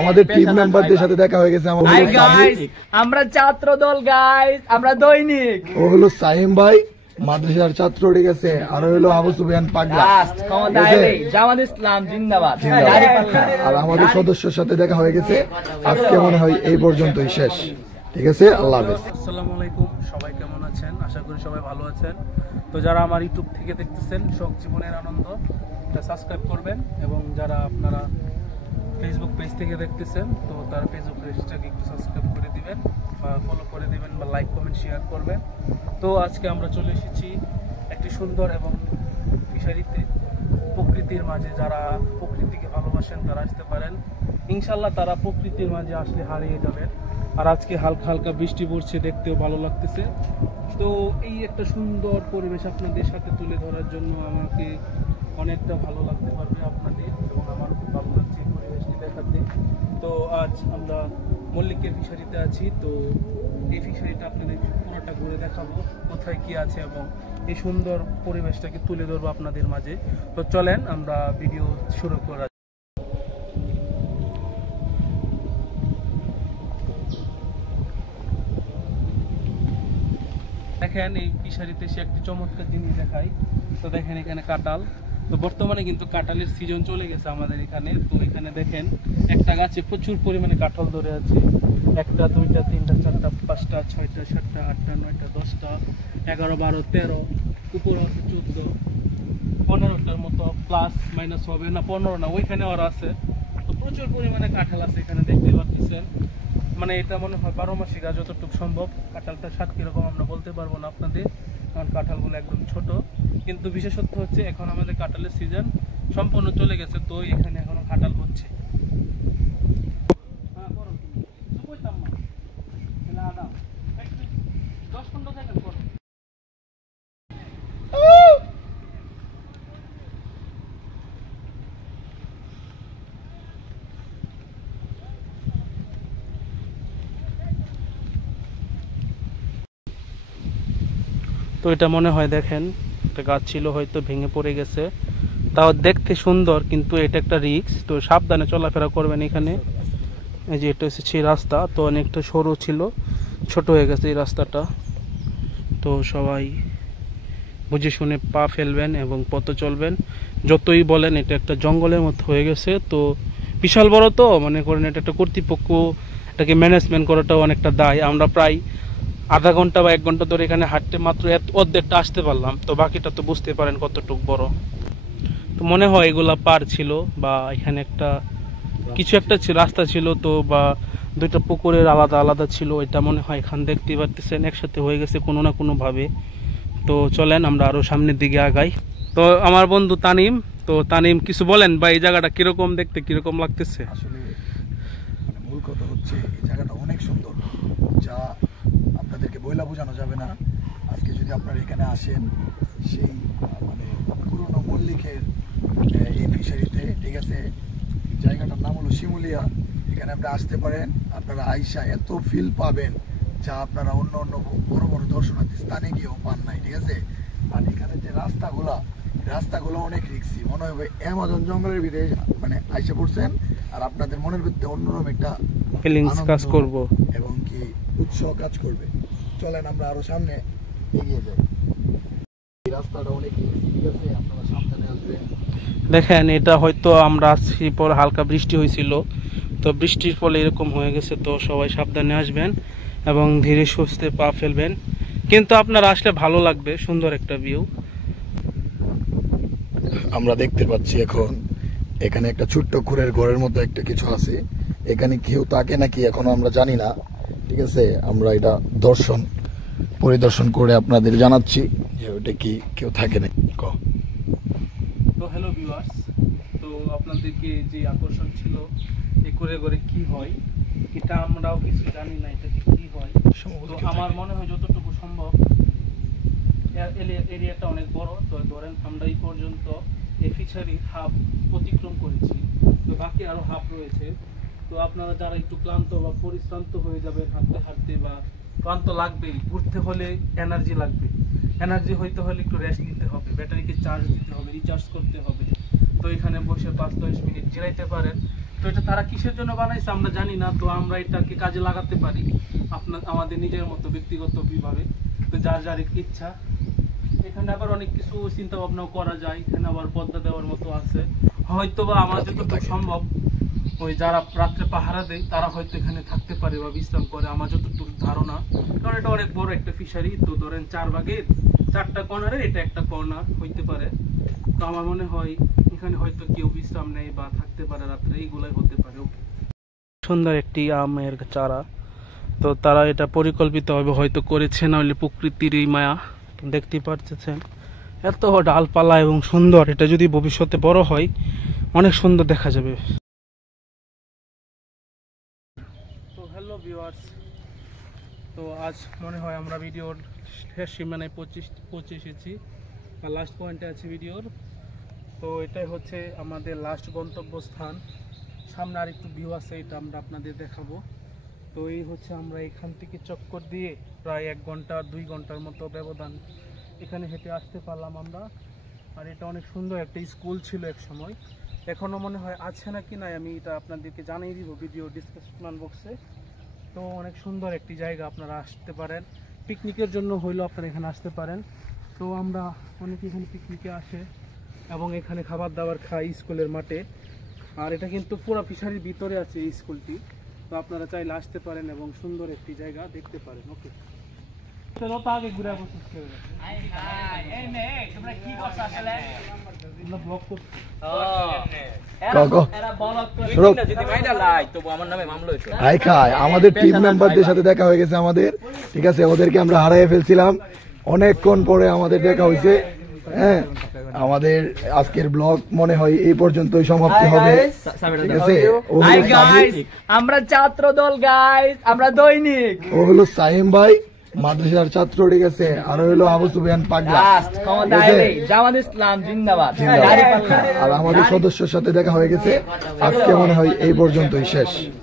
আমাদের টিম মেম্বারদের সাথে দেখা হয়ে গেছে। আমরা ছাত্র দল গাইস, আমরা দৈনিক। ও হলো সাইম ভাই, মাদ্রাসার ছাত্র, ঠিক আছে। আর হলো আবু সুফিয়ান পাগলা, জামাত ইসলাম জিন্দাবাদ। আর আমাদের সদস্যের সাথে দেখা হয়ে গেছে। আজকে মনে হয় এই পর্যন্তই শেষ, ঠিক আছে। আল্লাহ হাফেজ। আসসালামু আলাইকুম, সবাই কেমন আছেন? আশা করি সবাই ভালো আছেন। তো যারা আমার ইউটিউব থেকে দেখতেছেন শখ জীবনের আনন্দ, এটা সাবস্ক্রাইব করবেন, এবং যারা আপনারা ফেসবুক পেজ থেকে দেখতেছেন তো তারা ফেসবুক পেজটাকে একটু সাবস্ক্রাইব করে দিবেন বা ফলো করে দিবেন বা লাইক কমেন্ট শেয়ার করবেন। তো আজকে আমরা চলে এসেছি একটি সুন্দর এবং ফিশারিতে, প্রকৃতির মাঝে। যারা প্রকৃতিকে ভালোবাসেন তারা আসতে পারেন, ইনশাল্লাহ তারা প্রকৃতির মাঝে আসলে হারিয়ে যাবেন। আর আজকে হালকা হালকা বৃষ্টি পড়ছে, দেখতেও ভালো লাগতেছে। তো এই একটা সুন্দর পরিবেশ আপনাদের সাথে তুলে ধরার জন্য আমাকে অনেকটা ভালো লাগতে পারবে আপনাদের, এবং আমার খুব ভালো লাগছে পরিবেশটি দেখাতে। তো আজ আমরা মল্লিকের ফিশারিতে আছি। তো এই ফিশারিটা আপনাদের পুরোটা ঘুরে দেখাবো, কোথায় কি আছে, এবং এই সুন্দর পরিবেশটাকে তুলে ধরবো আপনাদের মাঝে। তো চলেন আমরা ভিডিও শুরু করা। দেখেন এই ফিশারিতে সে একটি চমৎকার জিনিস দেখাই। তো দেখেন এখানে কাঁঠাল। তো বর্তমানে কিন্তু কাঁঠালের সিজন চলে গেছে আমাদের এখানে। তো এখানে দেখেন একটা গাছে প্রচুর পরিমাণে কাঁঠাল ধরে আছে। 1টা 2টা 3টা 4টা 5টা 6টা 7টা 8টা 9টা 10টা 11 12 13, উপর আছে 14 15টার মতো, প্লাস মাইনাস হবে না, 15 না, ওইখানে আর আছে। তো প্রচুর পরিমাণে কাঁঠাল আছে এখানে, দেখতে পাচ্ছেন। মানে এটা মনে হয় 12 মাসি গাছ যতটুকু সম্ভব। কাঁঠালটার স্বাদ কিরকম আমরা বলতে পারবো না আপনাদের, কারণ কাঁঠালগুলো একদম ছোট। কিন্তু বিশেষত্ব হচ্ছে এখন আমাদের কাঁঠালের সিজন সম্পূর্ণ চলে গেছে, তো এখানে এখনো কাঁঠাল হচ্ছে। তো এটা মনে হয় দেখেন একটা গাছ ছিল, হয়তো ভেঙে পড়ে গেছে। তাও দেখতে সুন্দর, কিন্তু এটা একটা রিস্ক। তো সাবধানে চলাফেরা করবেন এখানে। এই যে এটা হচ্ছে সেই রাস্তা, তো অনেকটা সরু ছিল, ছোট হয়ে গেছে এই রাস্তাটা। তো সবাই বুঝে শুনে পা ফেলবেন এবং পথে চলবেন। যতই বলেন এটা একটা জঙ্গলের মতো হয়ে গেছে, তো বিশাল বড়। তো মনে করেন এটা একটা কর্তৃপক্ষ, এটাকে ম্যানেজমেন্ট করাটাও অনেকটা দায়। আমরা প্রায় আধা ঘন্টা বা 1 ঘন্টা ধরে এখানে হাঁটতে মাত্র অর্ধেকটা আসতে পারলাম, তো বাকিটা তো বুঝতে পারেন কতটুকু বড়। তো মনে হয় এগুলা পার ছিল, বা এখানে একটা কিছু একটা রাস্তা ছিল, তো বা 2টা পুকুরের আলাদা আলাদা ছিল, এটা মনে হয় এখান দেখতে পারতেছেন একসাথে হয়ে গেছে কোনো না কোনো ভাবে। তো চলেন আমরা আরো সামনের দিকে আগাই। তো আমার বন্ধু তানিম, তো তানিম কিছু বলেন বা এই জায়গাটা কিরকম দেখতে, কিরকম লাগতেছে? আসলে মূল কথা হচ্ছে এই জায়গাটা অনেক সুন্দর, যা আপনাদেরকে বইলা বোঝানো যাবে না। আজকে যদি আপনারা এখানে আসেন, সেই মানে পুরনো মল্লিকের এই ফিশারিতে, ঠিক আছে, জায়গাটার নাম হলো শিমুলিয়া। এখানে আপনি আসতে পারেন। আপনারা আইসা এত ফিল পাবেন যা আপনারা অন্য অন্য বড় বড় দর্শনার্থী স্থানে গিয়েও পান নাই, ঠিক আছে। আর এখানে যে রাস্তাগুলো অনেক রিক্সি, মনে হবে অ্যামাজন জঙ্গলের ভিতরে মানে আইসা পড়ছেন। আর আপনাদের মনের ভিতরে অন্যরকম একটা ফিলিংস কাজ করবো এবং কি উৎসাহ কাজ করবে। চলেন আমরা আরো সামনে এগিয়ে যাই। এই রাস্তাটা অনেক রিক্সি, ঠিক আছে, আপনারা সাবধানে আসবেন। দেখেন এটা হয়তো আমরা আসছি পর হালকা বৃষ্টি হয়েছিল, তো বৃষ্টির ফলে এরকম হয়ে গেছে। তো সবাই সাবধানে আসবেন এবং ধীরে সুস্থে পা ফেলবেন, কিন্তু আপনারা আসলে ভালো লাগবে, সুন্দর একটা ভিউ। আমরা দেখতে পাচ্ছি এখন এখানে একটা ছোট্ট কুড়ের ঘরের মতো একটা কিছু আছে। এখানে কেউ থাকে নাকি এখনো আমরা জানি না, ঠিক আছে। আমরা এটা পরিদর্শন করে আপনাদের জানাচ্ছি যে ওটা কি কেউ থাকে না। তো হ্যালো ভিউয়ার্স, তো আপনাদেরকে যে আকর্ষণ ছিল এই করে করে কি হয় এটা আমরাও কিছু জানি না, এটা কি হয়। তো আমার মনে হয় যতটুকু সম্ভব, এরিয়াটা অনেক বড়। তো ধরেন আমরা এই পর্যন্ত এই ফিশারির হাফ অতিক্রম করেছি, তো বাকি আরো হাফ রয়েছে। তো আপনারা যারা একটু ক্লান্ত বা পরিশ্রান্ত হয়ে যাবেন হাঁটতে হাঁটতে, বা ক্লান্ত লাগবেই, ঘুরতে হলে এনার্জি লাগবে, এনার্জি হইতে হলে একটু রেস্ট নিতে হবে, ব্যাটারিকে চার্জ দিতে হবে, রিচার্জ করতে হবে। তো এখানে বসে 5-10 মিনিট জিরাইতে পারেন। তো এটা তারা কিসের জন্য বানাইছে আমরা জানি না, তো আমরা এটাকে কাজে লাগাতে পারি আমাদের নিজের মতো ব্যক্তিগত ভাবে। তো যার যার ইচ্ছা। এখানে আবার অনেক কিছু চিন্তা ভাবনাও করা যায়। এখানে আবার পদ্মা দেওয়ার মতো আছে, হয়তো বা আমার যতটুকু সম্ভব ওই যারা রাত্রে পাহারা দেয় তারা হয়তো এখানে থাকতে পারে বা বিশ্রাম করে, আমার যতটুকু ধারণা। কারণ এটা অনেক বড় একটা ফিশারি, তো ধরেন 4 ভাগের 4টা কর্নারের এটা একটা কর্নার হইতে পারে। তো আমার মনে হয় এখানে হয়তো কেউ বিশ্রাম নেয় বা থাকতে পারে রাত্রে, এইগুলাই হতে পারে। সুন্দর একটি আমের চারা, তো তারা এটা পরিকল্পিতভাবে হয়তো করেছে, না হলে প্রকৃতির এই মায়া। দেখতে পাচ্ছেন এত ডালপালা এবং সুন্দর, এটা যদি ভবিষ্যতে বড় হয় অনেক সুন্দর দেখা যাবে। তো হ্যালো ভিউয়ার্স, তো আজ মনে হয় আমরা ভিডিওর শেষ সীমানায় পৌঁছে এসেছি, আর লাস্ট পয়েন্টে আছে ভিডিওর। তো এটাই হচ্ছে আমাদের লাস্ট গন্তব্যস্থান। সামনে আর একটু ভিউ আছে, এটা আমরা আপনাদের দেখাবো। তো এই হচ্ছে আমরা এখান থেকে চক্কর দিয়ে প্রায় 1 ঘন্টা 2 ঘন্টার মতো ব্যবধান এখানে হেঁটে আসতে পারলাম আমরা। আর এটা অনেক সুন্দর একটা স্কুল ছিল এক সময়, এখনো মনে হয় আছে নাকি নাই আমি এটা আপনাদেরকে জানিয়ে দিব ভিডিও ডিসক্রিপশন বক্সে। তো অনেক সুন্দর একটি জায়গা, আপনারা আসতে পারেন পিকনিকের জন্য হইলেও আপনারা এখানে আসতে পারেন। তো আমরা অনেকে এখানে পিকনিকে আসে এবং এখানে খাবার দাবার খাই স্কুলের মাঠে। আর এটা কিন্তু পুরো ফিশারির ভিতরে আছে এই স্কুলটি, তো আপনারা চাইলে আসতে পারেন এবং সুন্দর একটি জায়গা দেখতে পারেন। ওকে, চলো তো আগে ঘুরে আসবো। আমাদের টিম মেম্বারদের সাথে দেখা হয়ে গেছে আমাদের, ঠিক আছে, ওদেরকে আমরা হারিয়ে ফেলছিলাম, অনেকক্ষণ পরে আমাদের দেখা হয়েছে। হ্যাঁ, আমাদের আজকের ব্লগ মনে হয় এই পর্যন্তই সমাপ্তি হবে, ঠিক আছে। আমরা ছাত্র দল গাইস, আমরা দৈনিক। ও হলো সাইম ভাই, মাদ্রাসার ছাত্র, ঠিক আছে। আর হলো আবু সুফিয়ান পাগলা, জামাত ইসলাম জিন্দাবাদ। আর আমাদের সদস্যের সাথে দেখা হয়ে গেছে। আজকে মনে হয় এই পর্যন্তই শেষ।